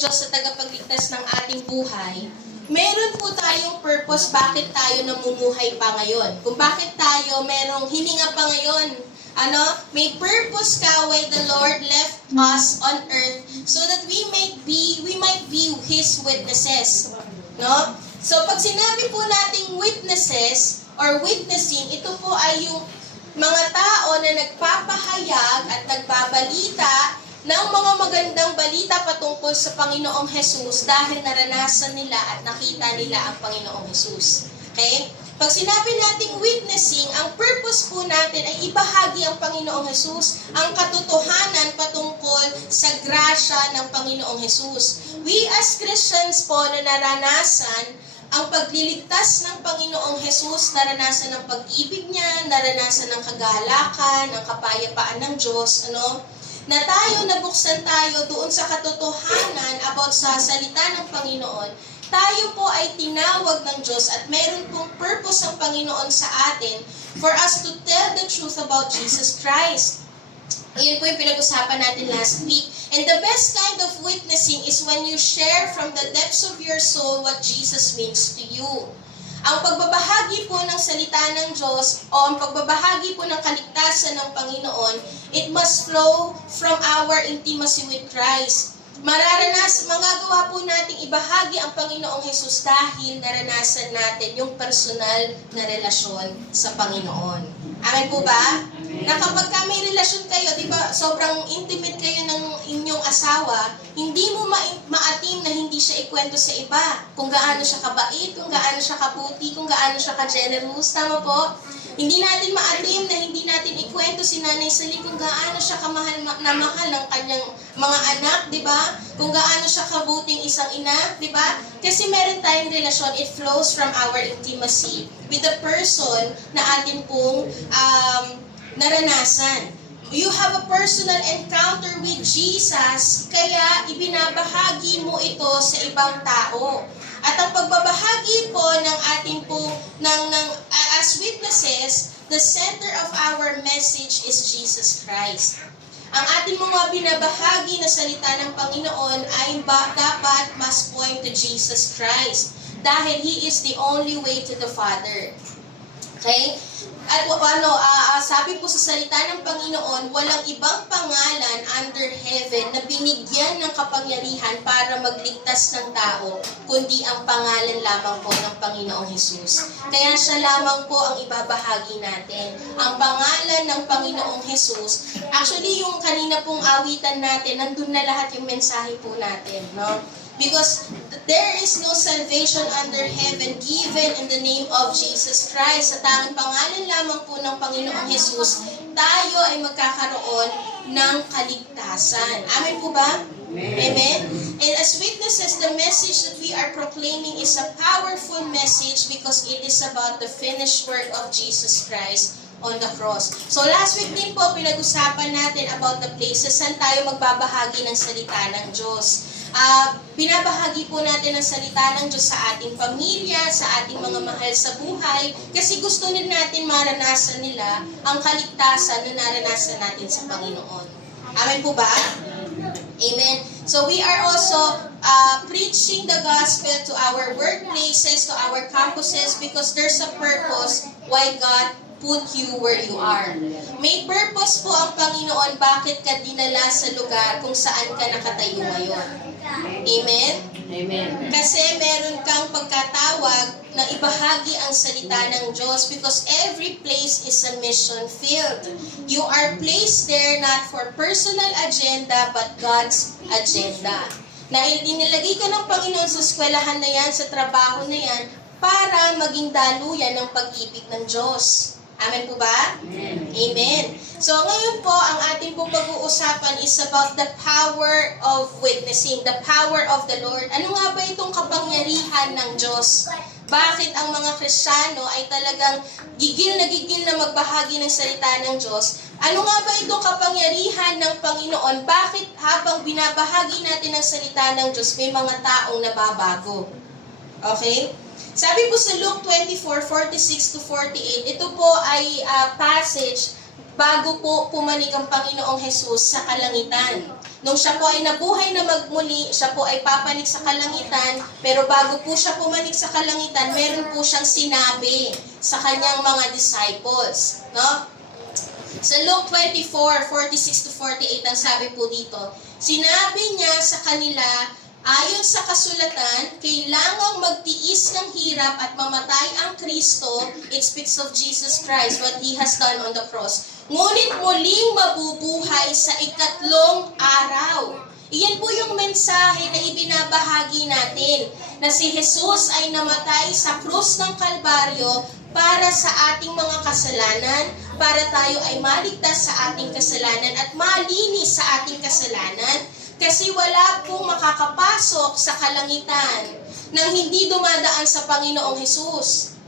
Diyos sa tagapagligtas ng ating buhay, meron po tayong purpose bakit tayo namumuhay pa ngayon. Kung bakit tayo merong hininga pa ngayon. May purpose ka why the Lord left us on earth so that we might be His witnesses. No? So pag sinabi po nating witnesses or witnessing, ito po ay yung mga tao na nagpapahayag at nagbabalita ng mga magandang balita patungkol sa Panginoong Hesus dahil naranasan nila at nakita nila ang Panginoong Hesus. Okay? Pag sinabi nating witnessing, ang purpose po natin ay ibahagi ang Panginoong Hesus, ang katotohanan patungkol sa grasya ng Panginoong Hesus. We as Christians po na naranasan ang pagliligtas ng Panginoong Hesus, naranasan ng pag-ibig niya, naranasan ng kagalakan, ng kapayapaan ng Diyos, na tayo, nabuksan tayo doon sa katotohanan about sa salita ng Panginoon, tayo po ay tinawag ng Diyos at meron pong purpose ng Panginoon sa atin for us to tell the truth about Jesus Christ. Iyon po yung pinag-usapan natin last week. And the best kind of witnessing is when you share from the depths of your soul what Jesus means to you. Ang pagbabahagi po ng salita ng Diyos o ang pagbabahagi po ng kaligtasan ng Panginoon, it must flow from our intimacy with Christ. Magagawa po nating ibahagi ang Panginoong Hesus dahil naranasan natin yung personal na relasyon sa Panginoon. Amen po ba? Na kapag may relasyon kayo, di ba, sobrang intimate kayo ng inyong asawa, hindi mo maatim na hindi siya ikwento sa iba. Kung gaano siya kabait, kung gaano siya kaputi, kung gaano siya ka-generous. Tama po? Hindi natin maatim na hindi natin ikwento si Nanay Sally kung gaano siya kamahal na mahal ng kanyang mga anak, di ba? Kung gaano siya kabuting isang ina, di ba? Kasi meron tayong relasyon, it flows from our intimacy with the person na atin pong naranasan. You have a personal encounter with Jesus, kaya ibinabahagi mo ito sa ibang tao. At ang pagbabahagi po ng ating po, as witnesses, the center of our message is Jesus Christ. Ang ating mga binabahagi na salita ng Panginoon ay dapat must point to Jesus Christ dahil He is the only way to the Father. Okay? At sabi po sa salita ng Panginoon, walang ibang pangalan under heaven na binigyan ng kapangyarihan para magligtas ng tao, kundi ang pangalan lamang po ng Panginoong Hesus. Kaya siya lamang po ang ibabahagi natin. Ang pangalan ng Panginoong Hesus, actually yung kanina pong awitan natin, nandun na lahat yung mensahe po natin, no? Because there is no salvation under heaven given in the name of Jesus Christ. Sa tanging pangalan lamang po ng Panginoong Hesus, tayo ay magkakaroon ng kaligtasan. Amen po ba? Amen? And as witnesses, the message that we are proclaiming is a powerful message because it is about the finished work of Jesus Christ on the cross. So last week din po, pinag-usapan natin about the places saan tayo magbabahagi ng salita ng Diyos. Binabahagi po natin ang salita ng Diyos sa ating pamilya, sa ating mga mahal sa buhay, kasi gusto din natin maranasan nila ang kaligtasan na naranasan natin sa Panginoon. Amen po ba? Amen. So we are also preaching the gospel to our workplaces, to our campuses, because there's a purpose why God put you where you are. May purpose po ang Panginoon bakit ka dinala sa lugar kung saan ka nakatayo ngayon. Amen? Amen. Kasi meron kang pagkatawag na ibahagi ang salita ng Diyos because every place is a mission field. You are placed there not for personal agenda but God's agenda. Dahil inilagay ka ng Panginoon sa eskwelahan na yan, sa trabaho na yan, para maging daluyan ng pag-ibig ng Diyos. Amen po ba? Amen. Amen. So ngayon po, ang ating pong pag-uusapan is about the power of witnessing, the power of the Lord. Ano nga ba itong kapangyarihan ng Diyos? Bakit ang mga Kristiyano ay talagang gigil na magbahagi ng salita ng Diyos? Ano nga ba itong kapangyarihan ng Panginoon? Bakit habang binabahagi natin ang salita ng Diyos, may mga taong nababago? Okay? Sabi po sa Luke 24:46-48, ito po ay passage bago po pumanig ang Panginoong Hesus sa kalangitan. Nung siya po ay nabuhay na magmuli, siya po ay papanik sa kalangitan, pero bago po siya pumanik sa kalangitan, meron po siyang sinabi sa kanyang mga disciples. No? Sa Luke 24:46-48, ang sabi po dito, sinabi niya sa kanila, ayon sa kasulatan, kailangang magtiis ng hirap at mamatay ang Kristo. It speaks of Jesus Christ, what He has done on the cross. Ngunit muling mabubuhay sa ikatlong araw. Iyan po yung mensahe na ibinabahagi natin, na si Jesus ay namatay sa krus ng Kalbaryo para sa ating mga kasalanan, para tayo ay maligtas sa ating kasalanan at malinis sa ating kasalanan, kasi wala pong makakapasok sa kalangitan nang hindi dumadaan sa Panginoong Jesus.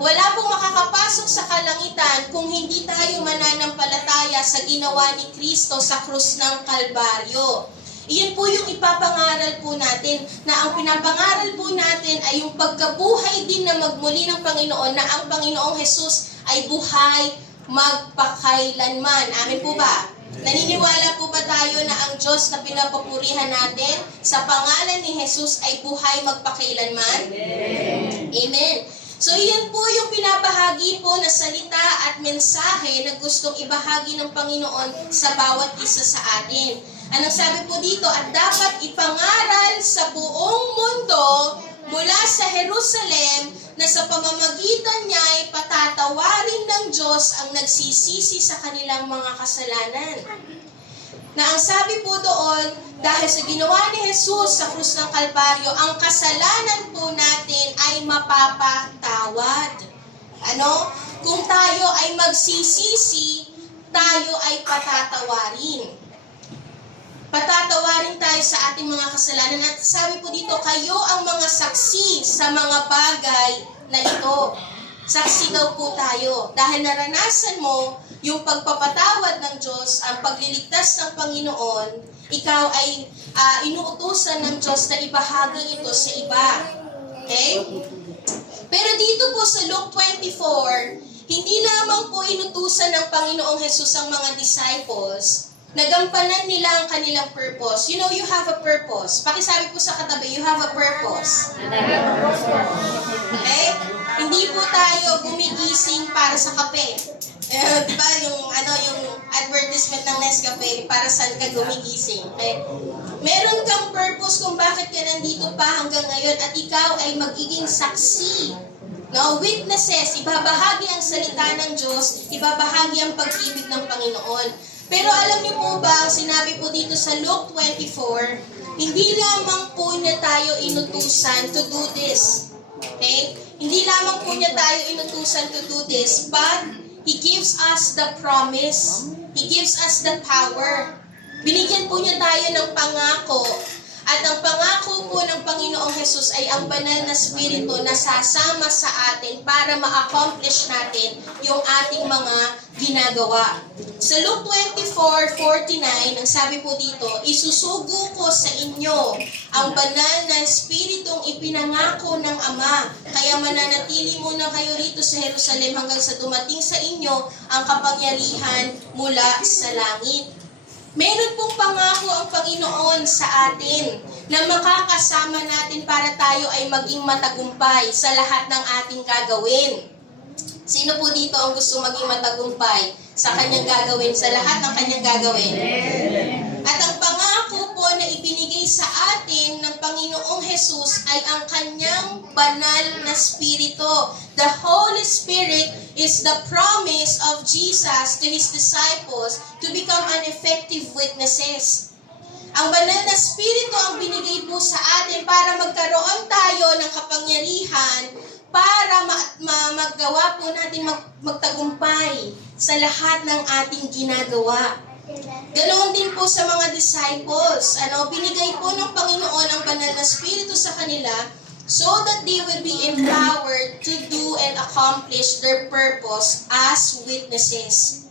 Wala pong makakapasok sa kalangitan kung hindi tayo mananampalataya sa ginawa ni Kristo sa krus ng Kalbaryo. Iyan po yung ipapangaral po natin, na ang pinapangaral po natin ay yung pagkabuhay din na magmuli ng Panginoon, na ang Panginoong Jesus ay buhay magpakailanman. Amen po ba? Naniniwala po ba tayo na ang Diyos na pinapupurihan natin sa pangalan ni Jesus ay buhay magpakailanman? Amen. Amen. So, iyan po yung pinabahagi po na salita at mensahe na gustong ibahagi ng Panginoon sa bawat isa sa atin. Anong sabi po dito? At dapat ipangaral sa buong mundo mula sa Jerusalem na sa pamamagitan niya ay patatawarin ng Diyos ang nagsisisi sa kanilang mga kasalanan. Na ang sabi po doon, dahil sa ginawa ni Jesus sa krus ng Kalbaryo, ang kasalanan po natin ay mapapatawad. Ano? Kung tayo ay magsisisi, tayo ay patatawarin. Patatawarin tayo sa ating mga kasalanan. At sabi po dito, kayo ang mga saksi sa mga bagay na ito. Saksi daw po tayo. Dahil naranasan mo yung pagpapatawad ng Diyos, ang pagliligtas ng Panginoon, ikaw ay inuutusan ng Diyos na ibahagi ito sa iba. Okay? Pero dito po sa Luke 24, hindi lamang po inutusan ng Panginoong Jesus ang mga disciples, nagampanan nila ang kanilang purpose. You know, you have a purpose. Pakisabi po sa katabi, you have a purpose. Okay? Hindi po tayo gumigising para sa kape. Diba, yung advertisement ng Nescafe, para saan ka gumigising. Okay? Meron kang purpose kung bakit ka nandito pa hanggang ngayon at ikaw ay magiging saksi. No, witnesses, ibabahagi ang salita ng Diyos, ibabahagi ang pag-ibig ng Panginoon. Pero alam niyo po ba, sinabi po dito sa Luke 24, hindi lamang po niya tayo inutusan to do this. Okay? Hindi lamang po niya tayo inutusan to do this, but He gives us the promise. He gives us the power. Binigyan po niya tayo ng pangako. At ang pangako po ng Panginoong Jesus ay ang banal na Espiritu na sasama sa atin para ma-accomplish natin yung ating mga ginagawa. Sa Luke 24:49, ang sabi po dito, isusugo ko sa inyo ang banal na Espiritong ipinangako ng Ama. Kaya mananatili muna kayo rito sa Jerusalem hanggang sa dumating sa inyo ang kapangyarihan mula sa langit. Meron pong pangako ang Panginoon sa atin na makakasama natin para tayo ay maging matagumpay sa lahat ng ating gagawin. Sino po dito ang gusto maging matagumpay sa kanyang gagawin, sa lahat ng kanyang gagawin? At ang pangako po na ibinigay sa atin ng Panginoong Jesus ay ang kanyang banal na Espiritu. The Holy Spirit is the promise of Jesus to His disciples to become an effective witnesses. Ang banal na Espiritu ang binigay po sa atin para magkaroon tayo ng kapangyarihan para maggawa po natin magtagumpay sa lahat ng ating ginagawa. Ganoon din po sa mga disciples. Binigay po ng Panginoon ang banal na Espiritu sa kanila so that they will be empowered to do and accomplish their purpose as witnesses.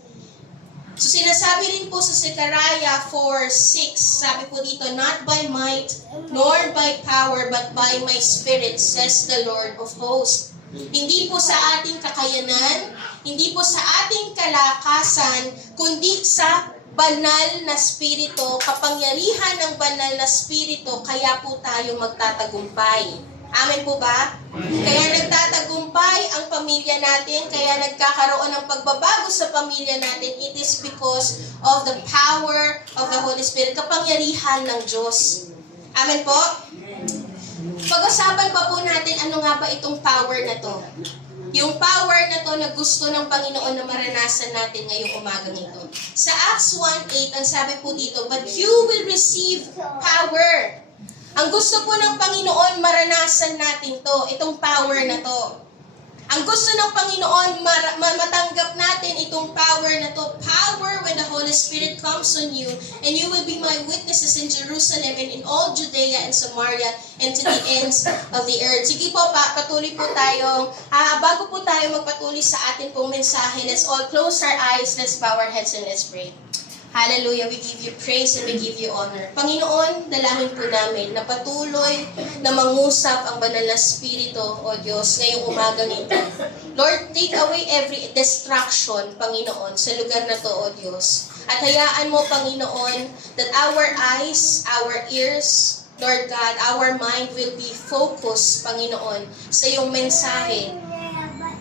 So sinasabi rin po sa Zechariah 4:6, sabi po dito, not by might nor by power but by my Spirit, says the Lord of hosts. Hindi po sa ating kakayanan, hindi po sa ating kalakasan, kundi sa banal na spirito, kapangyarihan ng banal na spirito, kaya po tayo magtatagumpay. Amen po ba? Kaya nagtatagumpay ang pamilya natin, kaya nagkakaroon ng pagbabago sa pamilya natin, it is because of the power of the Holy Spirit, kapangyarihan ng Diyos. Amen po? Pag-usapan pa po natin, ano nga ba itong power na to? Yung power na to na gusto ng Panginoon na maranasan natin ngayong umagang ito. Sa Acts 1:8, ang sabi po dito, but you will receive power. Ang gusto po ng Panginoon, maranasan natin to, itong power na to. Ang gusto ng Panginoon, matanggap natin itong power na to. Power when the Holy Spirit comes on you, and you will be my witnesses in Jerusalem and in all Judea and Samaria and to the ends of the earth. Sige po, patuloy po tayo. Bago po tayo magpatuloy sa atin pong mensahe, let's all close our eyes, let's bow our heads and let's pray. Hallelujah, we give you praise and we give you honor. Panginoon, dalangin po namin na patuloy na mangusap ang banal na Espiritu, O Diyos, ngayong umaga nito. Lord, take away every distraction, Panginoon, sa lugar na to, O Diyos. At hayaan mo, Panginoon, that our eyes, our ears, Lord God, our mind will be focused, Panginoon, sa iyong mensahe,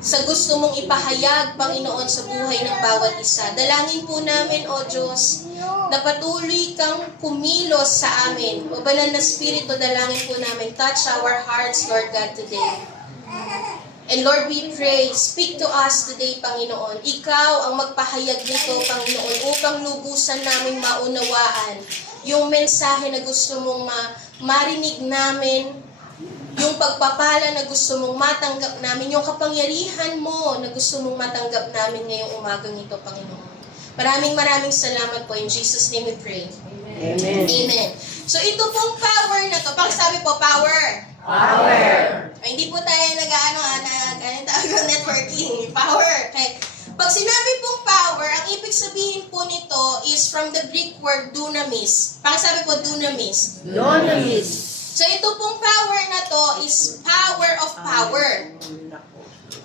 sa gusto mong ipahayag, Panginoon, sa buhay ng bawat isa. Dalangin po namin, O Diyos, na patuloy kang kumilos sa amin. O banal na Espiritu, dalangin po namin, touch our hearts, Lord God, today. And Lord, we pray, speak to us today, Panginoon. Ikaw ang magpahayag nito, Panginoon, upang lubusan namin maunawaan yung mensahe na gusto mong marinig namin, yung pagpapala na gusto mong matanggap namin, yung kapangyarihan mo na gusto mong matanggap namin ngayong umagang ito, Panginoon. Maraming salamat po. In Jesus' name we pray. Amen. Amen. So ito pong power na to, pakisabi po, power. Power. Ay, hindi po tayo networking. Power. Okay. Pag sinabi pong power, ang ibig sabihin po nito is from the Greek word dunamis. Pakisabi po, dunamis. Dunamis. So ito pong power na to is power of power.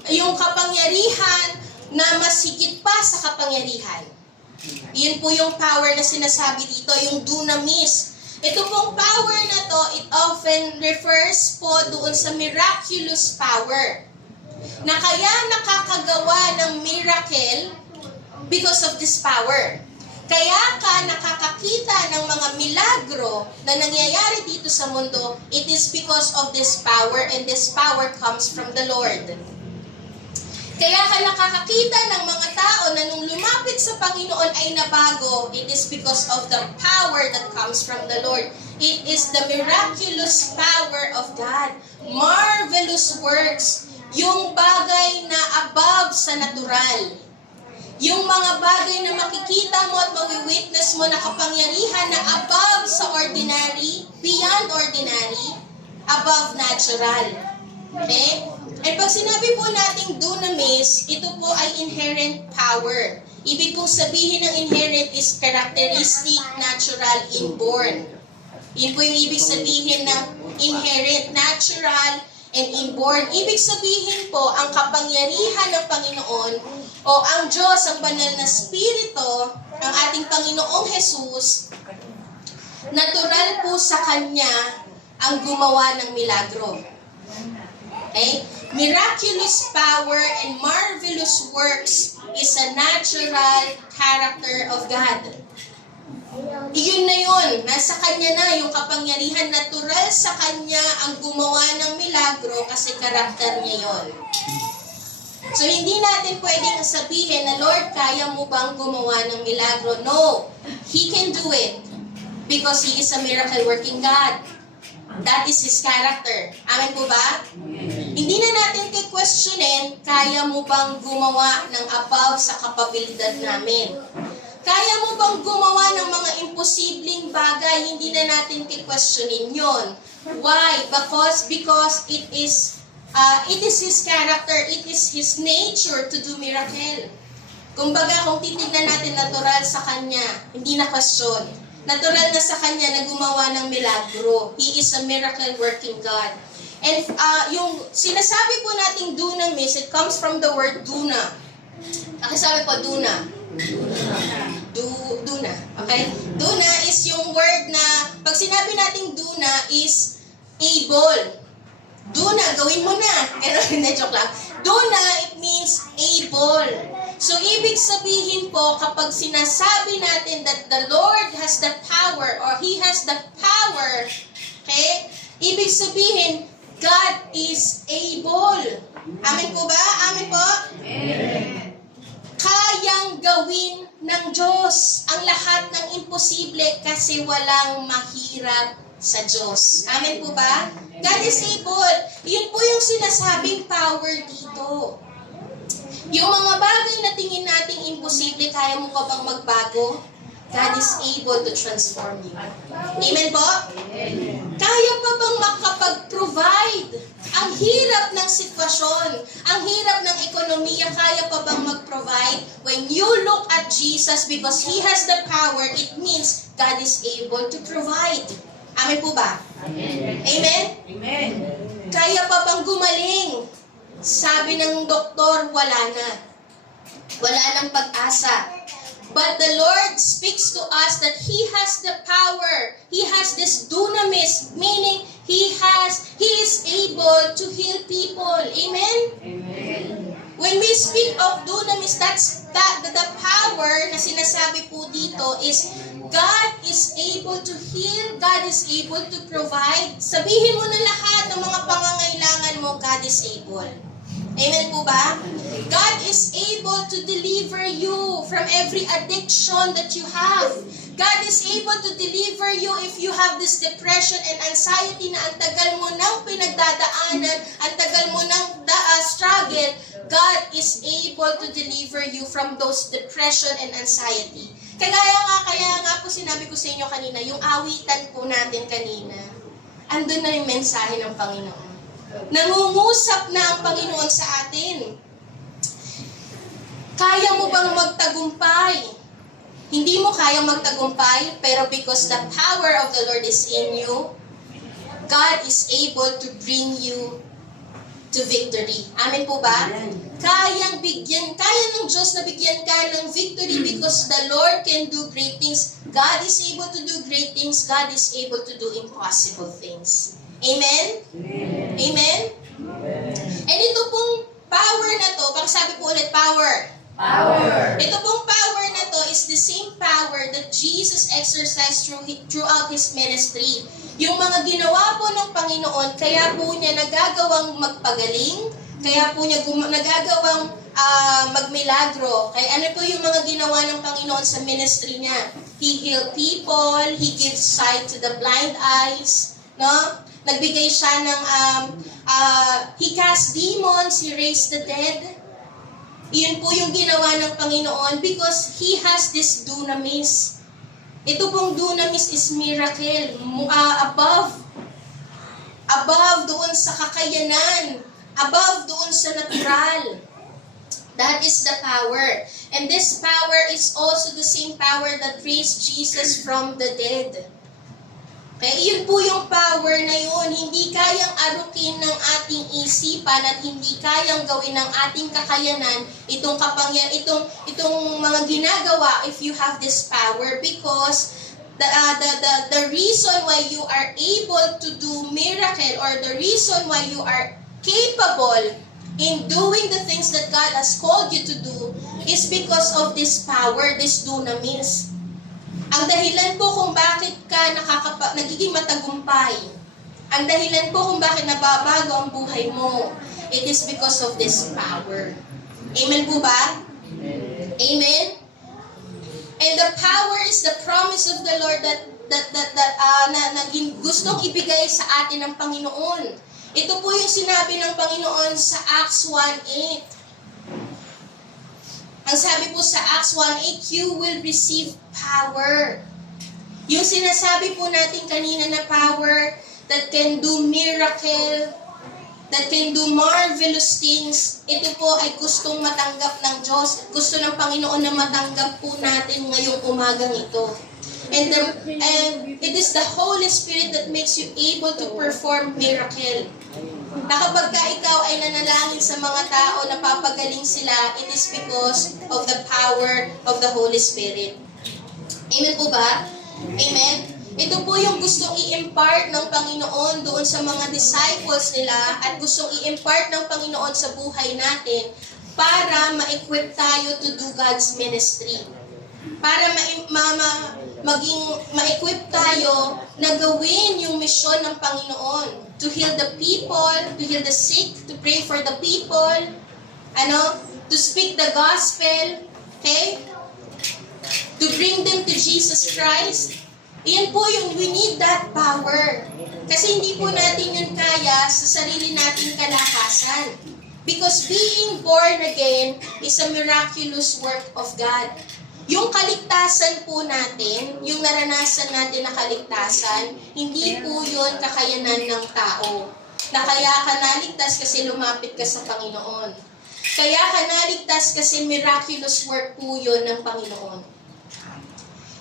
Yung kapangyarihan na mas higit pa sa kapangyarihan. Yun po yung power na sinasabi dito, yung dunamis. Ito pong power na to, it often refers po doon sa miraculous power. Na kaya nakakagawa ng miracle because of this power. Kaya ka nakakakita ng mga milagro na nangyayari dito sa mundo, it is because of this power, and this power comes from the Lord. Kaya ka nakakakita ng mga tao na nung lumapit sa Panginoon ay nabago, it is because of the power that comes from the Lord. It is the miraculous power of God. Marvelous works. Yung bagay na above sa natural. Yung mga bagay na makikita mo at mawi-witness mo na kapangyarihan na above sa ordinary, beyond ordinary, above natural. Okay? And pag sinabi po nating dunamis, ito po ay inherent power. Ibig kong sabihin ng inherent is characteristic, natural, inborn. Yun po yung ibig sabihin ng inherent, natural, and inborn. Ibig sabihin po, ang kapangyarihan ng Panginoon o ang Diyos, ang banal na Espiritu, ang ating Panginoong Jesus, natural po sa Kanya ang gumawa ng milagro. Okay? Miraculous power and marvelous works is a natural character of God. Iyon na yun. Nasa Kanya na yung kapangyarihan. Natural sa Kanya ang gumawa ng milagro kasi karakter niya yun. So, hindi natin pwedeng sabihin na, Lord, kaya mo bang gumawa ng milagro? No. He can do it because He is a miracle-working God. That is His character. Amen po ba? Hindi na natin questionin, kaya mo bang gumawa ng above sa kapabilidad namin? Kaya mo bang gumawa ng mga imposibleng bagay? Hindi na natin questionin yon. Why? Because it is His character, it is His nature to do miracle. Kumbaga, kung titignan natin natural sa Kanya, hindi na question. Natural na sa Kanya na gumawa ng milagro. He is a miracle-working God. And yung sinasabi po nating dunamis, it comes from the word duna. Nakisabi po, duna. Duna. Okay? Duna is yung word na, pag sinabi nating duna is able. Duna, gawin mo na. Pero hindi, joke lang. Duna, it means able. So, ibig sabihin po, kapag sinasabi natin that the Lord has the power or He has the power, okay? Ibig sabihin, God is able. Amen po ba? Amen po? Amen. Kayang gawin ng Diyos ang lahat ng imposible kasi walang mahirap sa Diyos. Amen po ba? God is able. Yun po yung sinasabing power dito. Yung mga bagay na tingin nating imposible, kaya mo pa bang magbago? God is able to transform you. Amen po? Kaya pa bang makapag-provide? Ang hirap ng sitwasyon, ang hirap ng ekonomiya, kaya pa bang mag-provide? When you look at Jesus, because He has the power, it means God is able to provide. Amen po ba? Amen? Amen. Kaya pa bang gumaling? Sabi ng doktor, wala na. Wala nang pag-asa. But the Lord speaks to us that He has the power. He has this dunamis, meaning He is able to heal people. Amen? Amen. When we speak of dunamis, the power na sinasabi po dito is God is able to heal, God is able to provide. Sabihin mo na lahat ng mga pangangailangan mo, God is able. Amen po ba? God is able to deliver you from every addiction that you have. God is able to deliver you if you have this depression and anxiety na ang tagal mo nang pinagdadaanan, ang tagal mo nang struggle. God is able to deliver you from those depression and anxiety. Kaya nga po sinabi ko sa inyo kanina, yung awitan po natin kanina, andun na yung mensahe ng Panginoon. Nangungusap na ang Panginoon sa atin. Kaya mo bang magtagumpay? Hindi mo kaya magtagumpay, pero because the power of the Lord is in you, God is able to bring you to victory. Amen po ba? Kaya ng Diyos na bigyan ka ng victory because the Lord can do great things. God is able to do great things. God is able to do impossible things. Amen? Amen? And ito pong power na to, sabi po ulit, power. Power. Ito pong power na to is the same power that Jesus exercised throughout His ministry. Yung mga ginawa po ng Panginoon, kaya po niya nagagawang magpagaling, kaya po niya nagagawang magmilagro. Kaya ano po yung mga ginawa ng Panginoon sa ministry niya? He healed people, He gives sight to the blind eyes, no? Nagbigay siya ng, He cast demons, He raised the dead. Iyon po yung ginawa ng Panginoon because He has this dunamis. Ito pong dunamis is miracle, above doon sa kakayanan, above doon sa natural. That is the power. And this power is also the same power that raised Jesus from the dead. Kaya yun po yung power na yun. Hindi kayang arukin ng ating isipan at hindi kayang gawin ng ating kakayanan itong mga ginagawa if you have this power, because the reason why you are able to do miracle, or the reason why you are capable in doing the things that God has called you to do is because of this power, this dunamis. Ang dahilan po kung bakit ka nagiging matagumpay, ang dahilan po kung bakit nababago ang buhay mo, it is because of this power. Amen po ba? Amen? And the power is the promise of the Lord that gustong ibigay sa atin ng Panginoon. Ito po yung sinabi ng Panginoon sa Acts 1:8. Ang sabi po sa Acts 1:8, you will receive power. Yung sinasabi po natin kanina na power that can do miracle, that can do marvelous things, ito po ay gustong matanggap ng Diyos. Gusto ng Panginoon na matanggap po natin ngayong umagang ito. And it is the Holy Spirit that makes you able to perform miracle. Na kapag ka ikaw ay nanalangin sa mga tao na papagaling sila, it is because of the power of the Holy Spirit. Amen po ba? Amen? Ito po yung gustong i-impart ng Panginoon doon sa mga disciples nila at gustong i-impart ng Panginoon sa buhay natin para ma-equip tayo to do God's ministry. Para ma-equip tayo na gawin yung misyon ng Panginoon. To heal the people, to heal the sick, to pray for the people, to speak the gospel, okay? To bring them to Jesus Christ. Iyan po yun, we need that power. Kasi hindi po natin yun kaya sa sarili nating kalakasan. Because being born again is a miraculous work of God. Yung kaligtasan po natin, yung naranasan natin na kaligtasan, hindi po yun kakayanan ng tao. Na kaya ka naligtas kasi lumapit ka sa Panginoon. Kaya ka naligtas kasi miraculous work po yun ng Panginoon.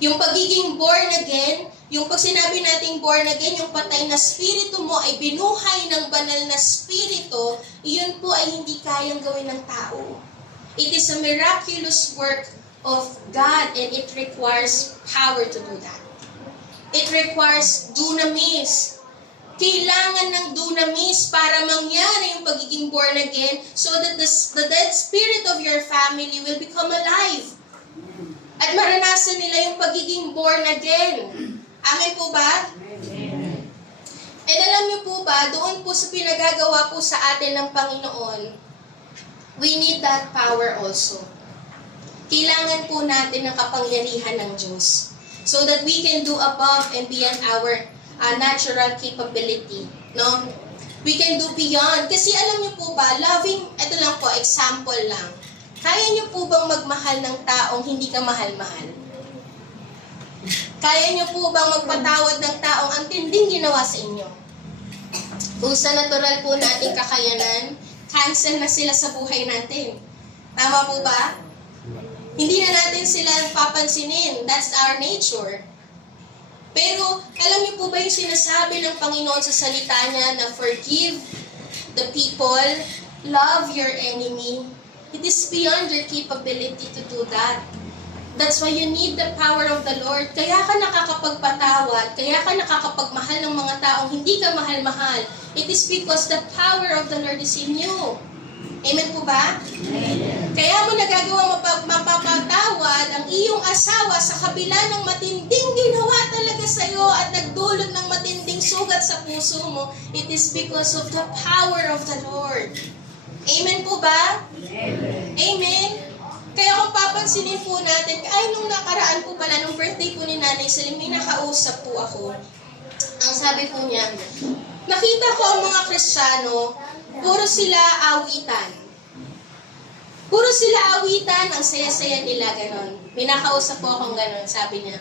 Yung pagiging born again, yung pag sinabi nating born again, yung patay na spirito mo ay binuhay ng banal na spirito, iyon po ay hindi kayang gawin ng tao. It is a miraculous work of God and it requires power to do that. It requires dunamis. Kailangan ng dunamis para mangyari yung pagiging born again so that the dead spirit of your family will become alive. At maranasan nila yung pagiging born again. Amen po ba? Amen. And alam niyo po ba, doon po sa pinagagawa po sa atin ng Panginoon, we need that power also. Kailangan po natin ng kapangyarihan ng Diyos so that we can do above and beyond our natural capability. No? We can do beyond. Kasi alam niyo po ba, loving, ito lang po, example lang. Kaya niyo po bang magmahal ng taong hindi ka mahal-mahal? Kaya niyo po bang magpatawad ng taong ang tinding ginawa sa inyo? Kung sa natural po nating kakayanan, cancel na sila sa buhay natin. Tama po ba? Hindi na natin sila papansinin. That's our nature. Pero, alam niyo po ba yung sinasabi ng Panginoon sa salita niya na forgive the people, love your enemy? It is beyond your capability to do that. That's why you need the power of the Lord. Kaya ka nakakapagpatawad, kaya ka nakakapagmahal ng mga taong hindi ka mahal-mahal. It is because the power of the Lord is in you. Amen po ba? Amen. Kaya mo nagagawa mapapatawad ang iyong asawa sa kabila ng matinding ginawa talaga sa iyo at nagdulot ng matinding sugat sa puso mo. It is because of the power of the Lord. Amen po ba? Amen. Amen? Kaya kung papansinin po natin, ay nung nakaraan po pala, nung birthday po ni Nanay Salim, may nakausap po ako. Ang sabi po niya, nakita ko ang mga Kristiyano, puro sila awitan. Puro sila awitan, ang saya-saya nila, ganon. May nakausap po akong ganon, sabi niya.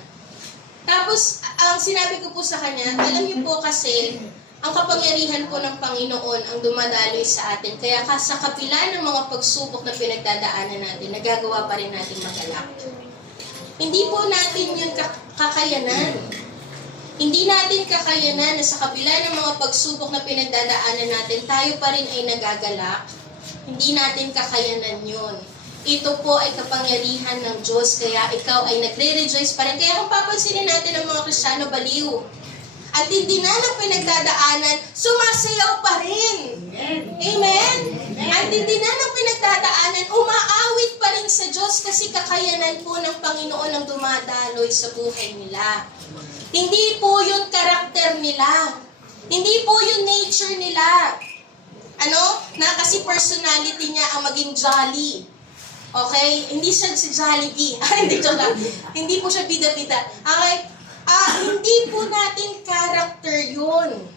Tapos, ang sinabi ko po sa kanya, alam niyo po kasi, ang kapangyarihan po ng Panginoon ang dumadaloy sa atin. Kaya sa kapila ng mga pagsubok na pinagdadaanan natin, nagagawa pa rin natin magalak. Hindi po natin yun kakayanan. Hindi natin kakayanan na sa kabila ng mga pagsubok na pinagdadaanan natin, tayo pa rin ay nagagalak. Hindi natin kakayanan yun. Ito po ay kapangyarihan ng Diyos, kaya ikaw ay nagre-rejoice pa rin. Kaya kung papansinin natin ang mga Kristiyano, baliw. At hindi na ng pinagdadaanan, sumasayaw pa rin. Amen? At hindi na ng pinagdadaanan, umaawit pa rin sa Diyos kasi kakayanan po ng Panginoon ang dumadaloy sa buhay nila. Hindi po yun karakter nila. Hindi po yun nature nila. Na kasi personality niya ang maging jolly. Okay? Hindi siya si Jollibee. Hindi joke lang. Hindi po siya bida-bida. Okay? Hindi po natin character yun.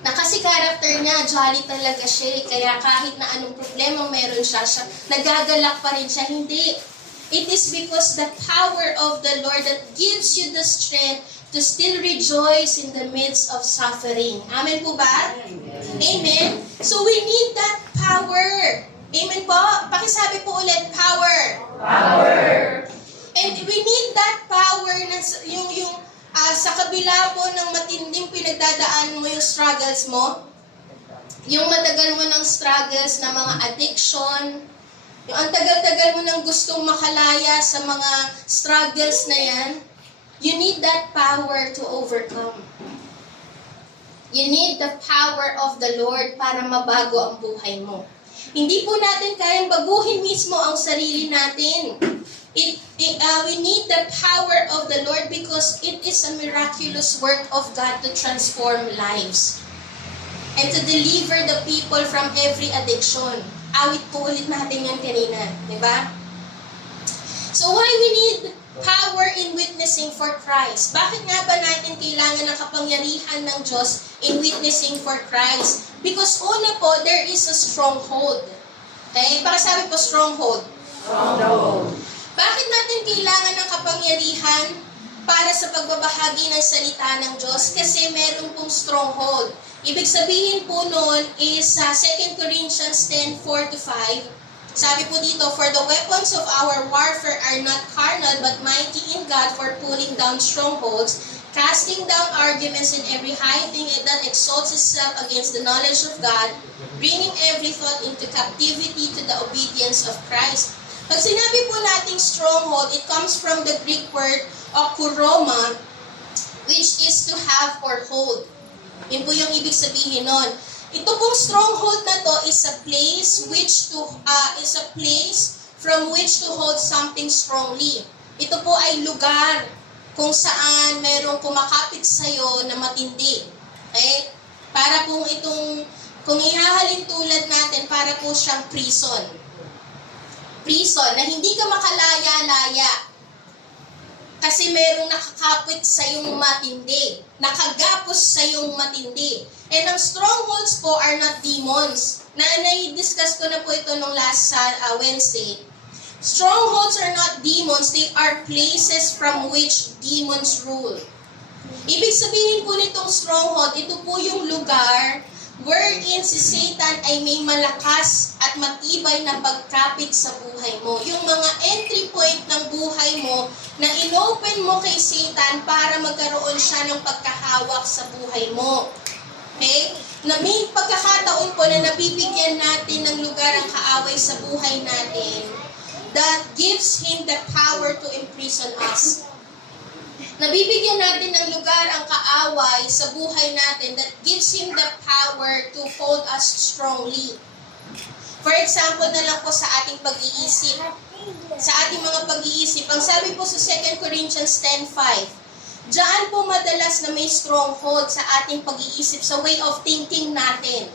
Na kasi character niya, jolly talaga siya. Kaya kahit na anong problema meron siya, nagagalak pa rin siya. Hindi. It is because the power of the Lord that gives you the strength to still rejoice in the midst of suffering. Amen po ba? Amen? So we need that power. Amen po? Pakisabi po ulit, power. Power. And we need that power na sa kabila po ng matinding pinagdadaan mo yung struggles mo, yung matagal mo ng struggles na mga addiction, Yung ang tagal-tagal mo nang gustong makalaya sa mga struggles na yan, you need that power to overcome. You need the power of the Lord para mabago ang buhay mo. Hindi po natin kayang baguhin mismo ang sarili natin. We need the power of the Lord because it is a miraculous work of God to transform lives and to deliver the people from every addiction. Awit po ulit natin yan kanina, di ba? So why we need power in witnessing for Christ? Bakit nga ba natin kailangan ng kapangyarihan ng Diyos in witnessing for Christ? Because una po, there is a stronghold. Okay? Pakisabi po, stronghold. Stronghold. Bakit natin kailangan ng kapangyarihan para sa pagbabahagi ng salita ng Diyos? Kasi meron pong stronghold. Ibig sabihin po nun is 2 Corinthians 10:4-5. Sabi po dito, "For the weapons of our warfare are not carnal, but mighty in God for pulling down strongholds, casting down arguments and every high thing that exalts itself against the knowledge of God, bringing every thought into captivity to the obedience of Christ." Pag sinabi po nating stronghold, it comes from the Greek word okuroma, which is to have or hold. Yun po yung ibig sabihin nun. Ito pong stronghold na to is a place from which to hold something strongly. Ito po ay lugar kung saan merong kumakapit sa'yo na matindi. Okay? Para pong kung ihahalin tulad natin, para po siyang prison. Prison na hindi ka makalaya-laya. Kasi merong nakakapit sa iyong matindi. Nakagapos sa iyong matindi. And ang strongholds po are not demons. Na-discuss ko na po ito nung last Wednesday. Strongholds are not demons. They are places from which demons rule. Ibig sabihin po nitong stronghold, ito po yung lugar wherein si Satan ay may malakas at matibay na pagkapit sa buhay mo. Yung mga entry point ng buhay mo na inopen mo kay Satan para magkaroon siya ng pagkahawak sa buhay mo. Okay? Na may pagkakataon po na nabibigyan natin ng lugar ang kaaway sa buhay natin that gives him the power to imprison us. Nabibigyan natin ng lugar ang kaaway sa buhay natin that gives him the power to hold us strongly. For example na lang po sa ating pag-iisip. Sa ating mga pag-iisip, ang sabi po sa 2 Corinthians 10:5, diyan po madalas na may stronghold sa ating pag-iisip, sa way of thinking natin.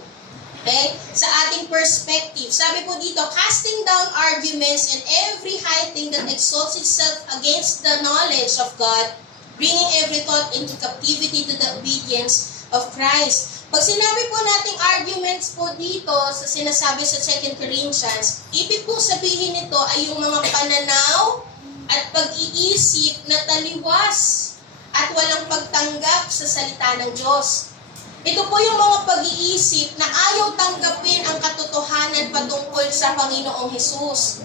Okay? Sa ating perspective. Sabi po dito, casting down arguments and every high thing that exalts itself against the knowledge of God, bringing every thought into captivity to the obedience of Christ. Pag sinabi po nating arguments po dito sa sinasabi sa 2 Corinthians, ibig po sabihin nito ay yung mga pananaw at pag-iisip na taliwas at walang pagtanggap sa salita ng Diyos. Ito po yung mga pag-iisip na ayaw tanggapin ang katotohanan patungkol sa Panginoong Hesus.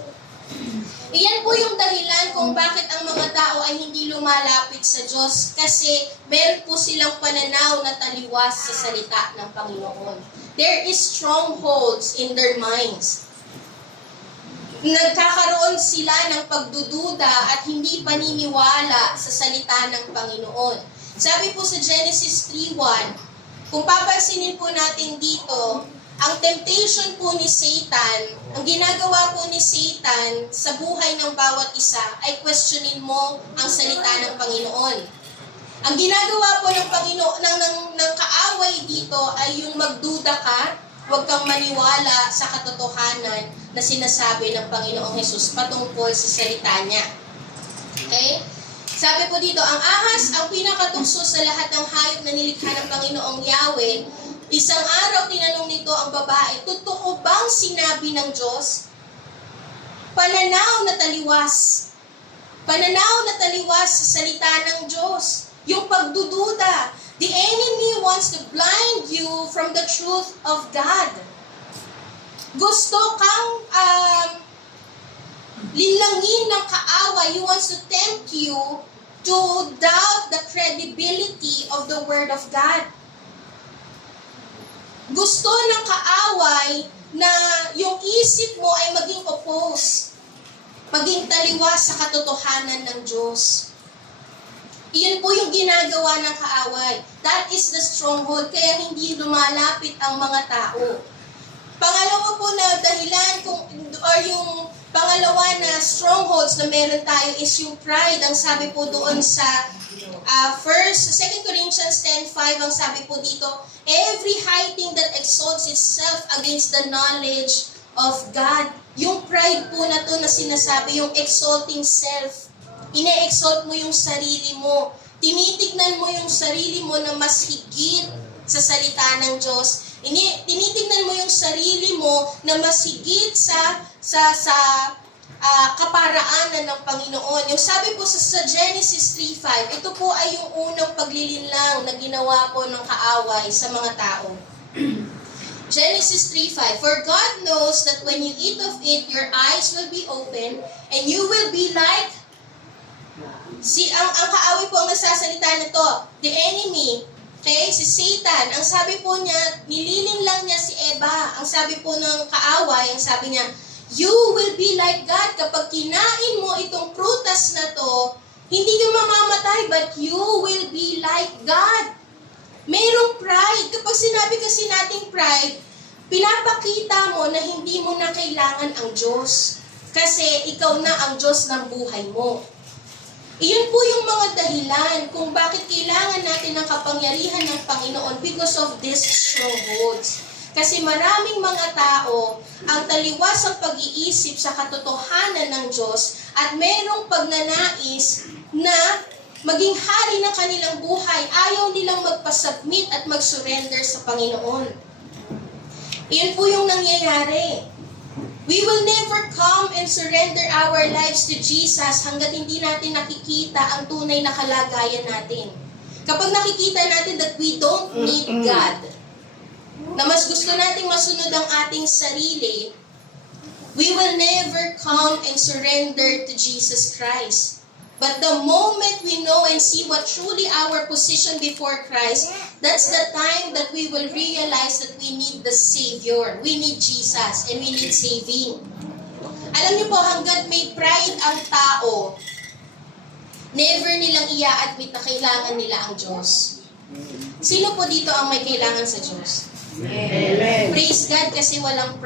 Iyan po yung dahilan kung bakit ang mga tao ay hindi lumalapit sa Diyos, kasi meron po silang pananaw na taliwas sa salita ng Panginoon. There is strongholds in their minds. Nagkakaroon sila ng pagdududa at hindi paniniwala sa salita ng Panginoon. Sabi po sa Genesis 3:1, kung papansinin po natin dito, ang temptation po ni Satan, ang ginagawa po ni Satan sa buhay ng bawat isa ay questionin mo ang salita ng Panginoon. Ang ginagawa po ng Panginoon ng kaaway dito ay yung magduda ka, huwag kang maniwala sa katotohanan na sinasabi ng Panginoong Hesus patungkol sa salita niya. Okay? Sabi po dito, ang ahas ang pinakatukso sa lahat ng hayop na nilikha ng Panginoong Yahweh. Isang araw tinanong nito ang babae, totoo bang sinabi ng Diyos? Pananaw na taliwas. Pananaw na taliwas sa salita ng Diyos. Yung pagdududa. The enemy wants to blind you from the truth of God. Gusto kang linlangin ng kaaway. He wants to tempt you to doubt the credibility of the Word of God. Gusto ng kaaway na yung isip mo ay maging oppose, maging taliwas sa katotohanan ng Diyos. Iyon po yung ginagawa ng kaaway. That is the stronghold, kaya hindi lumalapit ang mga tao. Pangalawa po na dahilan yung pangalawa na strongholds na meron tayo is yung pride. Ang sabi po doon sa 2 Corinthians 10:5, ang sabi po dito, every high thing that exalts itself against the knowledge of God. Yung pride po na to na sinasabi, yung exalting self. Ine-exalt mo yung sarili mo. Tinitignan mo yung sarili mo na mas higit sa salita ng Diyos. Tinitignan mo yung sarili mo na mas higit sa kaparaanan ng Panginoon. Yung sabi po sa Genesis 3:5, ito po ay yung unang paglilinlang na ginawa po ng kaaway sa mga tao. Genesis 3:5, for God knows that when you eat of it, your eyes will be open, and you will be like, ang kaaway po ang nagsasalita nito, the enemy, okay, si Satan, ang sabi po niya, nililing lang niya si Eva. Ang sabi po ng kaaway, ang sabi niya, you will be like God. Kapag kinain mo itong prutas na to, hindi ka mamamatay, but you will be like God. Mayroong pride. Kapag sinabi kasi nating pride, pinapakita mo na hindi mo na kailangan ang Diyos. Kasi ikaw na ang Diyos ng buhay mo. Iyon po yung mga dahilan kung bakit kailangan natin ng kapangyarihan ng Panginoon because of these strongholds. Kasi maraming mga tao ang taliwas ang pag-iisip sa katotohanan ng Diyos at merong pagnanais na maging hari ng kanilang buhay. Ayaw nilang magpasubmit at mag-surrender sa Panginoon. Iyon po yung nangyayari. We will never come and surrender our lives to Jesus hanggat hindi natin nakikita ang tunay na kalagayan natin. Kapag nakikita natin that we don't need God, na mas gusto nating masunod ang ating sarili, we will never come and surrender to Jesus Christ. But the moment we know and see what truly our position before Christ, that's the time that we will realize that we need the Savior. We need Jesus and we need saving. Alam niyo po, hanggat may pride ang tao, never nilang i-admit na kailangan nila ang Diyos. Sino po dito ang may kailangan sa Diyos? Amen. Praise God kasi walang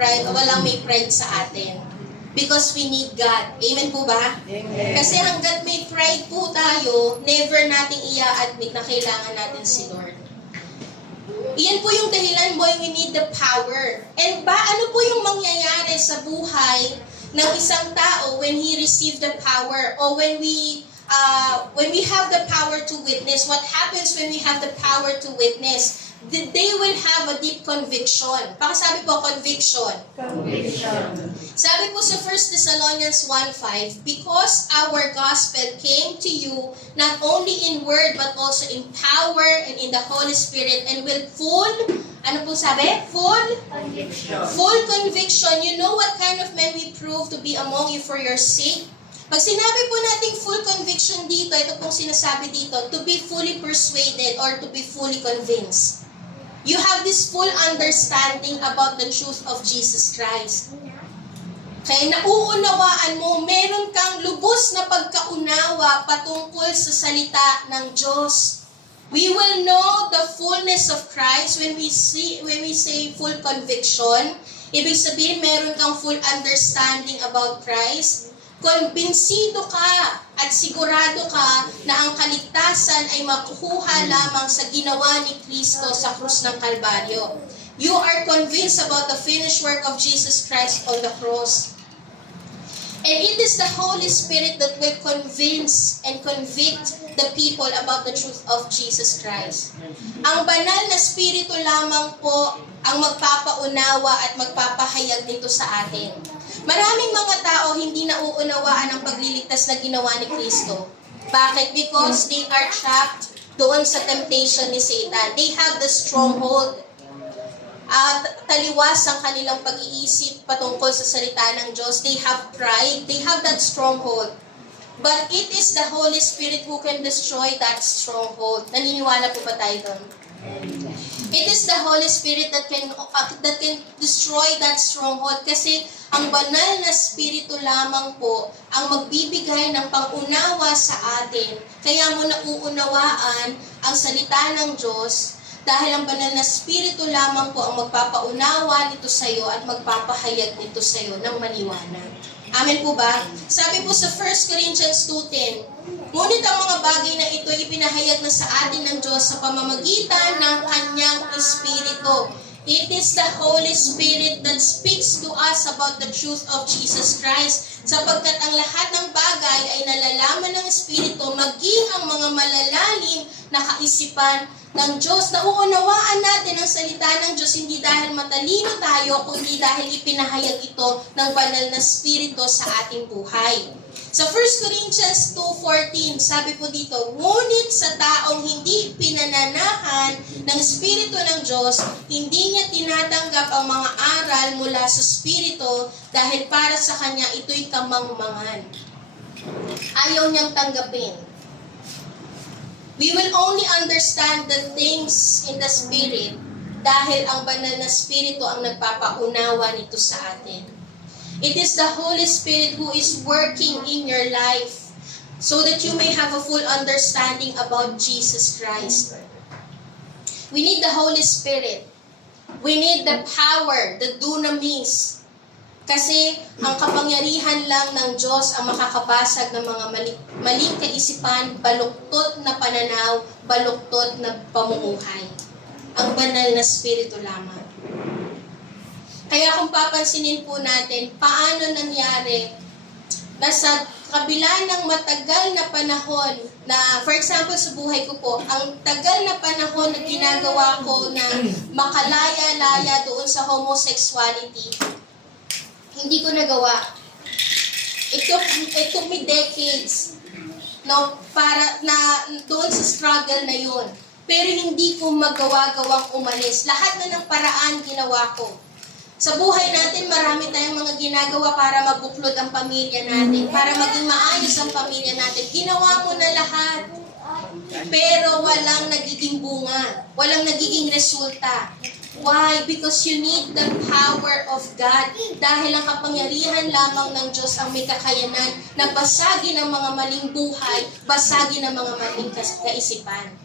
may pride sa atin. Because we need God. Amen po ba? Amen. Kasi hanggat may pride po tayo, never nating i-admit na kailangan natin si Lord. Iyan po yung dahilan why we need the power. And ano po yung mangyayari sa buhay ng isang tao when he received the power or when we have the power to witness? What happens when we have the power to witness? They will have a deep conviction. Pakisabi po, conviction. Conviction. Sabi po sa 1 Thessalonians 1:5, because our gospel came to you not only in word but also in power and in the Holy Spirit and with full, ano po sabi? Conviction. Full conviction. You know what kind of men we prove to be among you for your sake? Pag sinabi po nating full conviction dito, ito pong sinasabi dito, to be fully persuaded or to be fully convinced. You have this full understanding about the truth of Jesus Christ. Kaya nauunawaan mo, meron kang lubos na pagkaunawa patungkol sa salita ng Diyos. We will know the fullness of Christ when we say full conviction. Ibig sabihin, meron kang full understanding about Christ. Kumbinsido ka at sigurado ka na ang kaligtasan ay makukuha lamang sa ginawa ni Kristo sa krus ng Kalbaryo. You are convinced about the finished work of Jesus Christ on the cross. And it is the Holy Spirit that will convince and convict the people about the truth of Jesus Christ. Ang banal na Espiritu lamang po ang magpapaunawa at magpapahayag nito sa atin. Maraming mga tao hindi nauunawaan ang pagliligtas na ginawa ni Kristo. Bakit? Because they are trapped doon sa temptation ni Satan. They have the stronghold. Taliwas ang kanilang pag-iisip patungkol sa salita ng Diyos. They have pride. They have that stronghold. But it is the Holy Spirit who can destroy that stronghold. Naniniwala po ba tayo doon? It is the Holy Spirit that can destroy that stronghold kasi ang banal na Espiritu lamang po ang magbibigay ng pangunawa sa atin. Kaya mo nauunawaan ang salita ng Diyos dahil ang banal na Espiritu lamang po ang magpapaunawa nito sa iyo at magpapahayag nito sa iyo ng maliwanag. Amen po ba? Sabi po sa 1 Corinthians 2:10, ngunit ang mga bagay na ito ipinahayag na sa atin ng Diyos sa pamamagitan ng Kanyang Espiritu. It is the Holy Spirit that speaks to us about the truth of Jesus Christ, sapagkat ang lahat ng bagay ay nalalaman ng Espiritu, maging ang mga malalalim na kaisipan ng Diyos. Nauunawaan natin ang salita ng Diyos hindi dahil matalino tayo, kundi dahil ipinahayag ito ng banal na Espiritu sa ating buhay. Sa 1 Corinthians 2:14, sabi po dito, ngunit sa taong hindi pinananahan ng Espiritu ng Diyos, hindi niya tinatanggap ang mga aral mula sa Espiritu dahil para sa kanya ito'y kamangmangan. Ayaw niyang tanggapin. We will only understand the things in the Spirit dahil ang banal na Espiritu ang nagpapaunawa nito sa atin. It is the Holy Spirit who is working in your life so that you may have a full understanding about Jesus Christ. We need the Holy Spirit. We need the power, the dunamis. Kasi ang kapangyarihan lang ng Diyos ang makakabasag ng mga maling kaisipan, baluktot na pananaw, baluktot na pamumuhay. Ang banal na Espiritu lamang. Kaya kung papansinin po natin, paano nangyari na sa kabila ng matagal na panahon na, for example, sa buhay ko po, ang tagal na panahon na ginagawa ko na makalaya-laya doon sa homosexuality, hindi ko nagawa. It took me decades, no, para na doon sa struggle na yun. Pero hindi ko magawa-gawang umalis. Lahat na ng paraan ginawa ko. Sa buhay natin, marami tayong mga ginagawa para mabuklod ang pamilya natin, para maging maayos ang pamilya natin. Ginawa mo na lahat. Pero walang nagiging bunga. Walang nagiging resulta. Why? Because you need the power of God. Dahil ang kapangyarihan lamang ng Diyos ang may kakayanan na basagin ang mga maling buhay, basagin ang mga maling kaisipan.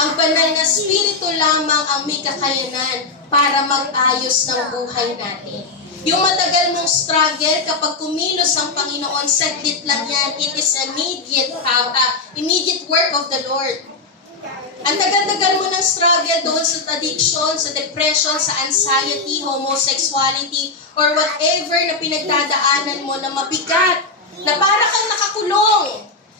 Ang banal na Espiritu lamang ang may kakayanan para mag-ayos ng buhay natin. Yung matagal mong struggle, kapag kumilos ang Panginoon, saglit lang yan. It is immediate work of the Lord. Ang tagal-tagal mo ng struggle doon sa addiction, sa depression, sa anxiety, homosexuality, or whatever na pinagdadaanan mo na mabigat, na para kang nakakulong.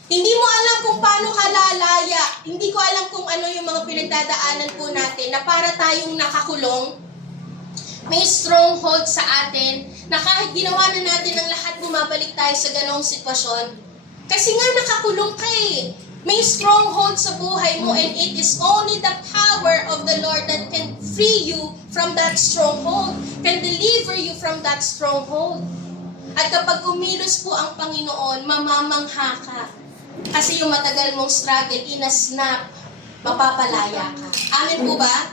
Hindi mo alam kung paano ka lalaya. Hindi ko alam kung ano yung mga pinagdadaanan po natin na para tayong nakakulong. May stronghold sa atin na kahit ginawa na natin ang lahat, bumabalik tayo sa ganong sitwasyon. Kasi nga nakakulong ka eh. May stronghold sa buhay mo and it is only the power of the Lord that can free you from that stronghold, can deliver you from that stronghold. At kapag kumilos po ang Panginoon, mamamangha ka. Kasi yung matagal mong struggle, inasnap, mapapalaya ka. Amen po ba?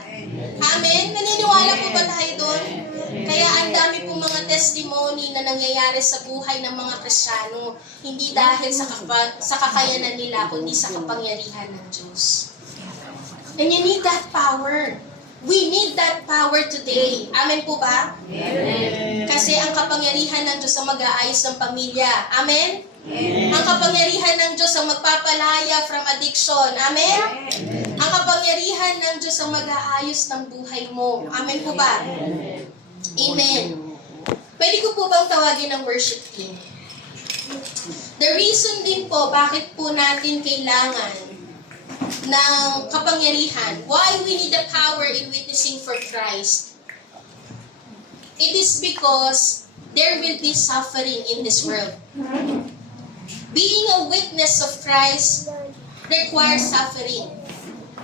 Amen? Naniniwala po ba tayo doon? Kaya ang dami pong mga testimony na nangyayari sa buhay ng mga Kristiyano, hindi dahil sa kakayanan nila, kundi sa kapangyarihan ng Diyos. And you need that power. We need that power today. Amen po ba? Amen. Kasi ang kapangyarihan ng Diyos ang mag-aayos ng pamilya. Amen? Amen. Ang kapangyarihan ng Diyos ang magpapalaya from addiction. Amen? Amen. Ang kapangyarihan ng Diyos ang mag-aayos ng buhay mo. Amen po ba? Amen. Pwede ko po bang tawagin ng worship team? The reason din po bakit po natin kailangan ng kapangyarihan, why we need the power in witnessing for Christ, it is because there will be suffering in this world. Being a witness of Christ requires suffering.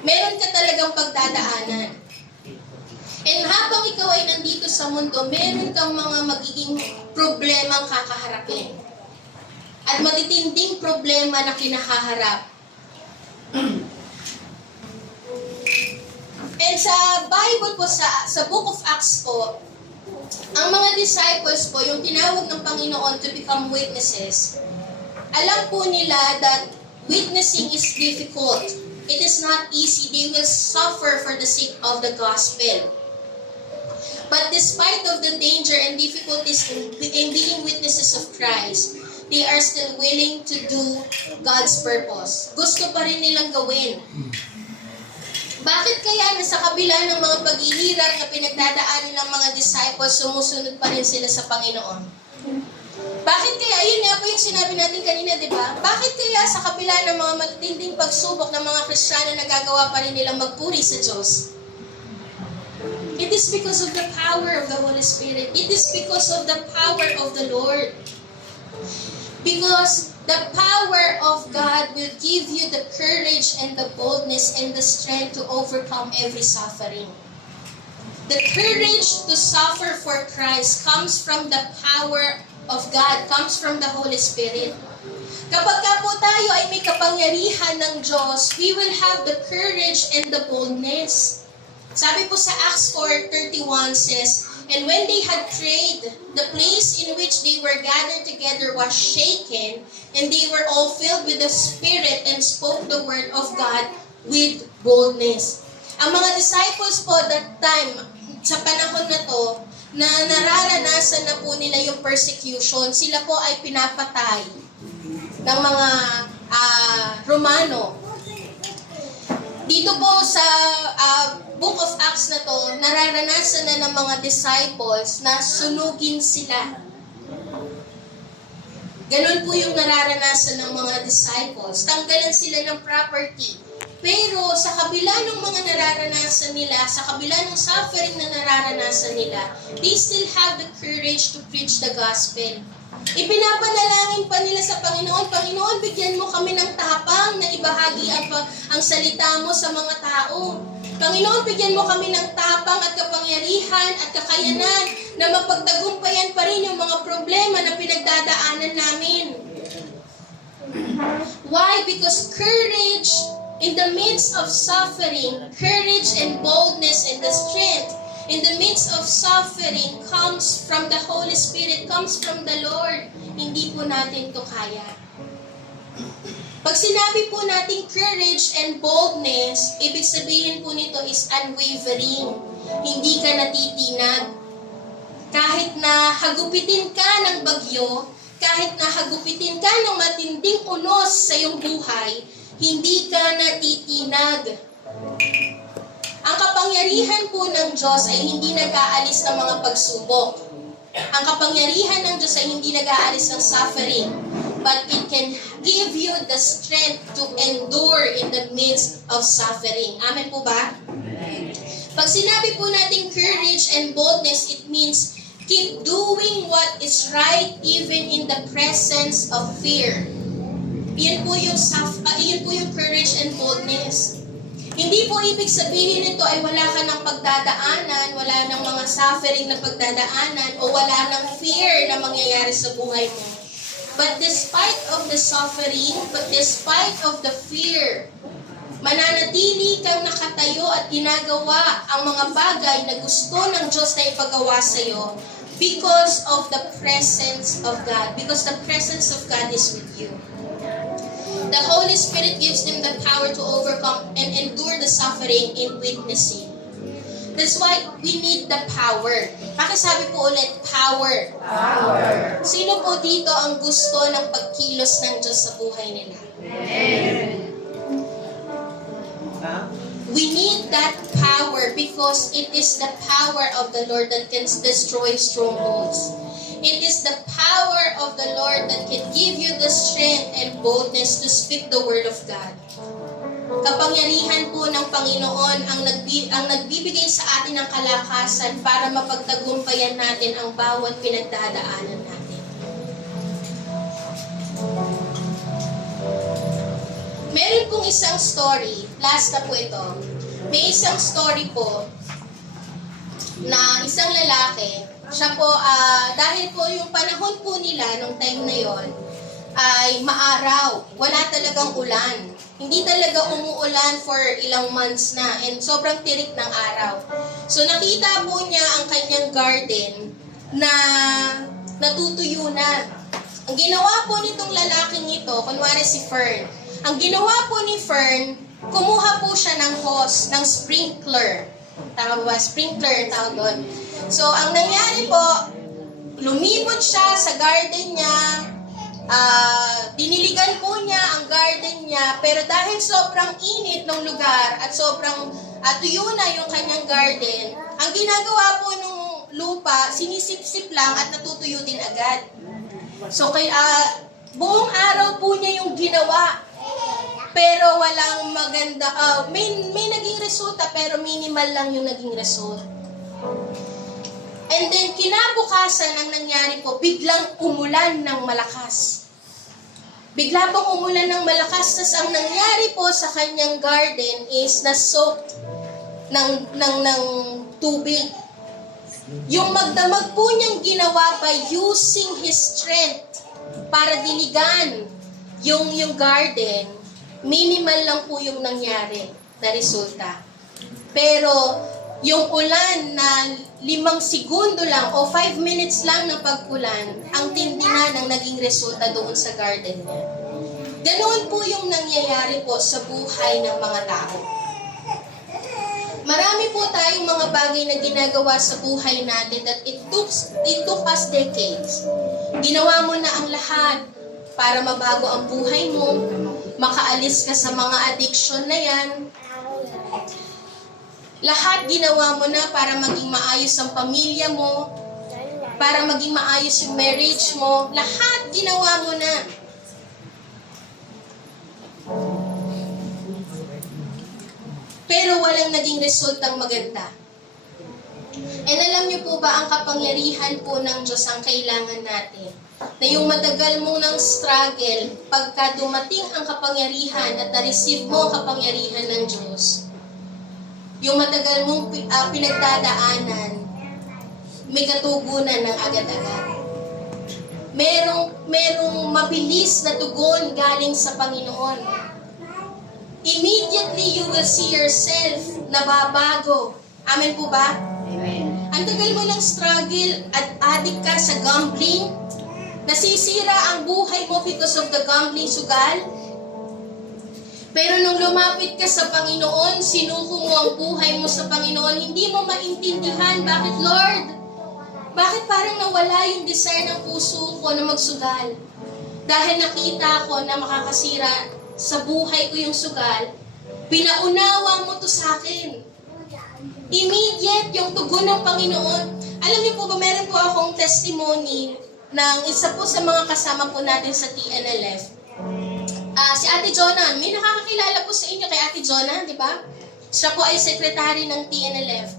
Meron ka talagang pagdadaanan. And habang ikaw ay nandito sa mundo, meron kang mga magiging problemang kakaharapin. At matitinding problema na kinahaharap. And And sa Bible po, sa Book of Acts po, ang mga disciples po, yung tinawag ng Panginoon to become witnesses, alam po nila that witnessing is difficult. It is not easy. They will suffer for the sake of the gospel. But despite of the danger and difficulties in being witnesses of Christ, they are still willing to do God's purpose. Gusto pa rin nilang gawin. Bakit kaya na sa kabila ng mga paghihirap na pinagdadaanan ng mga disciples, sumusunod pa rin sila sa Panginoon? Bakit kaya, yun nga po yung sinabi natin kanina, di ba? Bakit kaya sa kabila ng mga matinding pagsubok ng mga Kristiyano, nagagawa pa rin nilang magpuri sa Diyos? It is because of the power of the Holy Spirit. It is because of the power of the Lord. Because the power of God will give you the courage and the boldness and the strength to overcome every suffering. The courage to suffer for Christ comes from the power of God, comes from the Holy Spirit. Kapag ka po tayo ay may kapangyarihan ng Diyos, we will have the courage and the boldness. Sabi po sa Acts 4:31 says, "And when they had prayed, the place in which they were gathered together was shaken, and they were all filled with the Spirit and spoke the word of God with boldness." Ang mga disciples po that time, sa panahon na to, na nararanasan na po nila yung persecution, sila po ay pinapatay ng mga Romano. Dito po sa Book of Acts na to, nararanasan na ng mga disciples na sunugin sila. Ganun po yung nararanasan ng mga disciples. Tanggalan sila ng property. Pero sa kabila ng mga nararanasan nila, sa kabila ng suffering na nararanasan nila, they still have the courage to preach the gospel. Ipinapanalangin pa nila sa Panginoon, "Panginoon, bigyan mo kami ng tapang na ibahagi ang salita mo sa mga tao. Panginoon, bigyan mo kami ng tapang at kapangyarihan at kakayanan na mapagtagumpayan pa rin yung mga problema na pinagdadaanan namin." Why? Because courage in the midst of suffering, courage and boldness and the strength in the midst of suffering comes from the Holy Spirit, comes from the Lord. Hindi po natin to kaya. Pag sinabi po natin courage and boldness, ibig sabihin po nito is unwavering. Hindi ka natitinag. Kahit na hagupitin ka ng bagyo, kahit na hagupitin ka ng matinding unos sa iyong buhay, hindi ka natitinag. Ang kapangyarihan po ng Diyos ay hindi nag-aalis ng mga pagsubok. Ang kapangyarihan ng Diyos ay hindi nag-aalis ng suffering. But it can give you the strength to endure in the midst of suffering. Amen po ba? Pag sinabi po natin courage and boldness, it means keep doing what is right even in the presence of fear. Yun po yung courage and boldness. Hindi po ibig sabihin nito ay wala ka ng pagdadaanan, wala ng mga suffering na pagdadaanan, o wala ng fear na mangyayari sa buhay mo. But despite of the suffering, but despite of the fear, mananatili kang nakatayo at ginagawa ang mga bagay na gusto ng Diyos na ipagawa sa iyo because of the presence of God. Because the presence of God is with you. The Holy Spirit gives them the power to overcome and endure the suffering in witnessing. That's why we need the power. Pakisabi po ulit, power. Power. Sino po dito ang gusto ng pagkilos ng Diyos sa buhay nila? Amen. We need that power because it is the power of the Lord that can destroy strongholds. It is the power of the Lord that can give you the strength and boldness to speak the word of God. Kapangyarihan po ng Panginoon ang nagbibigay sa atin ng kalakasan para mapagtagumpayan natin ang bawat pinagdadaanan natin. Meron pong isang story, last na po ito. May isang story po na isang lalaki, siya po, dahil po yung panahon po nila nung time na yon ay maaraw, wala talagang ulan. Hindi talaga umuulan for ilang months na and sobrang tirik ng araw. So nakita po niya ang kanyang garden na natutuyo na. Ang ginawa po nitong lalaking ito, kunwari si Fern, ang ginawa po ni Fern, kumuha po siya ng hose, ng sprinkler. Tama ba? Sprinkler tawag doon. So ang nangyari po, lumibot siya sa garden niya, diniligan po niya ang garden niya, pero dahil sobrang init ng lugar at sobrang tuyo na yung kanyang garden, ang ginagawa po nung lupa, sinisip-sip lang at natutuyo din agad. So buong araw po niya yung ginawa, pero walang maganda, may naging resulta pero minimal lang yung naging result. And then, kinabukasan ang nangyari po, biglang umulan ng malakas. Bigla pong umulan ng malakas, tas ang nangyari po sa kanyang garden is na-soaked ng tubig. Yung magdamag po niyang ginawa by using his strength para diligan yung garden, minimal lang po yung nangyari na resulta. Pero, yung ulan na 5 segundo lang o 5 minutes lang ng pag-ulan, ang tindi na ng naging resulta doon sa garden niya. Ganoon po yung nangyayari po sa buhay ng mga tao. Marami po tayong mga bagay na ginagawa sa buhay natin that it took us decades. Ginawa mo na ang lahat para mabago ang buhay mo, makaalis ka sa mga addiction na yan. Lahat ginawa mo na para maging maayos ang pamilya mo, para maging maayos yung marriage mo. Lahat ginawa mo na. Pero walang naging resultang maganda. And alam niyo po ba, ang kapangyarihan po ng Diyos ang kailangan natin? Na yung matagal mong ng struggle, pagka dumating ang kapangyarihan at na-receive mo ang kapangyarihan ng Diyos, yung matagal mong pinagdadaanan, may katugunan ng agad-agad. Merong mabilis na tugon galing sa Panginoon. Immediately you will see yourself nababago. Amen po ba? Amen. Ang tagal mo ng struggle at addict ka sa gambling, nasisira ang buhay mo because of the gambling sugal. Pero nung lumapit ka sa Panginoon, sinuko mo ang buhay mo sa Panginoon, hindi mo maintindihan, bakit Lord? Bakit parang nawala yung desire ng puso ko na magsugal? Dahil nakita ko na makakasira sa buhay ko yung sugal, pinaunawa mo to sa akin. Immediate yung tugon ng Panginoon. Alam niyo po ba, meron po akong testimony ng isa po sa mga kasama po natin sa TNLF. Si Ate Jonah, may nakakakilala po sa inyo kay Ate Jonah, di ba? Siya po ay secretary ng TNLF.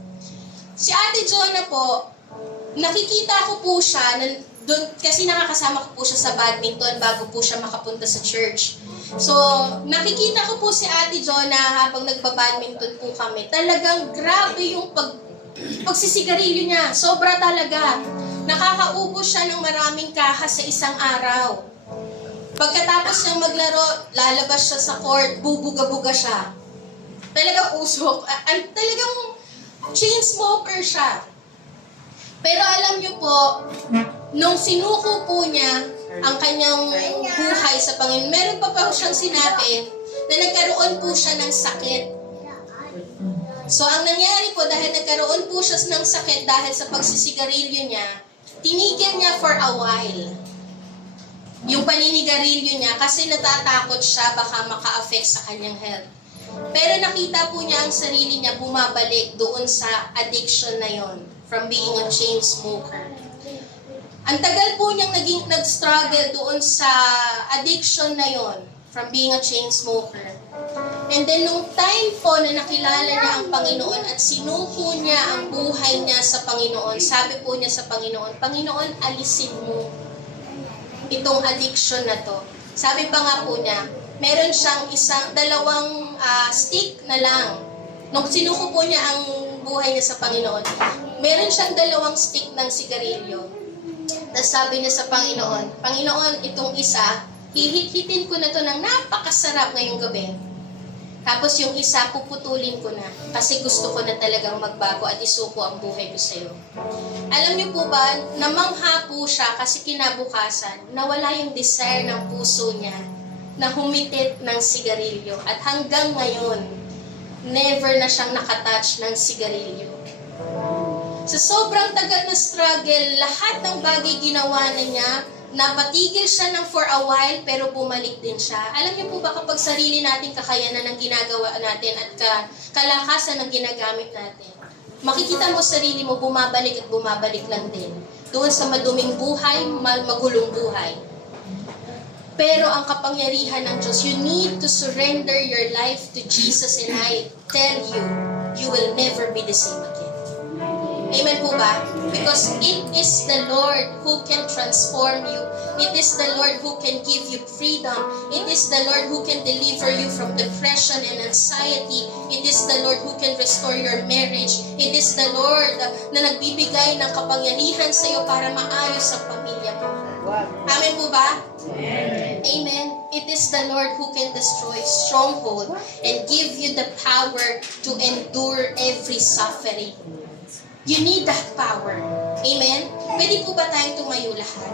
Si Ate Jonah po, nakikita ko po siya, doon, kasi nakakasama ko po siya sa badminton bago po siya makapunta sa church. So, nakikita ko po si Ate Jonah habang nagbabadminton po kami. Talagang grabe yung pagsisigarilyo niya. Sobra talaga. Nakakaubos siya ng maraming kaha sa isang araw. Pagkatapos niyang maglaro, lalabas siya sa court, bubuga-buga siya. Talagang usok. Talagang chain smoker siya. Pero alam niyo po, nung sinuko po niya ang kanyang buhay sa Panginoon, meron pa siyang sinabi na nagkaroon po siya ng sakit. So ang nangyari po, dahil nagkaroon po siya ng sakit dahil sa pagsisigarilyo niya, tinigil niya for a while yung paninigarilyo niya kasi natatakot siya baka maka-affect sa kanyang health. Pero nakita po niya ang sarili niya bumabalik doon sa addiction na yon, from being a chain smoker. Ang tagal po niyang nag-struggle doon sa addiction na yon, from being a chain smoker. And then nung time po na nakilala niya ang Panginoon at sinuko niya ang buhay niya sa Panginoon, sabi po niya sa Panginoon, Panginoon, alisin mo itong addiction na to. Sabi pa nga po niya, meron siyang dalawang stick na lang. Nung sinuko po niya ang buhay niya sa Panginoon, meron siyang 2 stick ng sigarilyo. Tapos sabi niya sa Panginoon, Panginoon, itong isa, hihit-hitin ko na to ng napakasarap ngayong gabi. Tapos yung isa, puputulin ko na. Kasi gusto ko na talagang magbago at isuko ang buhay ko sa'yo. Alam niyo po ba, namangha po siya kasi kinabukasan, nawala yung desire ng puso niya na humitit ng sigarilyo. At hanggang ngayon, never na siyang nakatouch ng sigarilyo. Sa sobrang tagal na struggle, lahat ng bagay ginawa na niya, napatigil siya ng for a while, pero bumalik din siya. Alam niyo po ba kapag sarili natin kakayanan ng ginagawa natin at kalakasan ng ginagamit natin, makikita mo sarili mo bumabalik at bumabalik lang din. Doon sa maduming buhay, magulong buhay. Pero ang kapangyarihan ng Diyos, you need to surrender your life to Jesus, and I tell you, you will never be the same again. Amen po ba? Because it is the Lord who can transform you. It is the Lord who can give you freedom. It is the Lord who can deliver you from depression and anxiety. It is the Lord who can restore your marriage. It is the Lord na nagbibigay ng kapangyarihan sa iyo para maayos ang pamilya mo. Amen po ba? Amen. It is the Lord who can destroy stronghold and give you the power to endure every suffering. You need that power. Amen? Pwede po ba tayong tumayo lahat?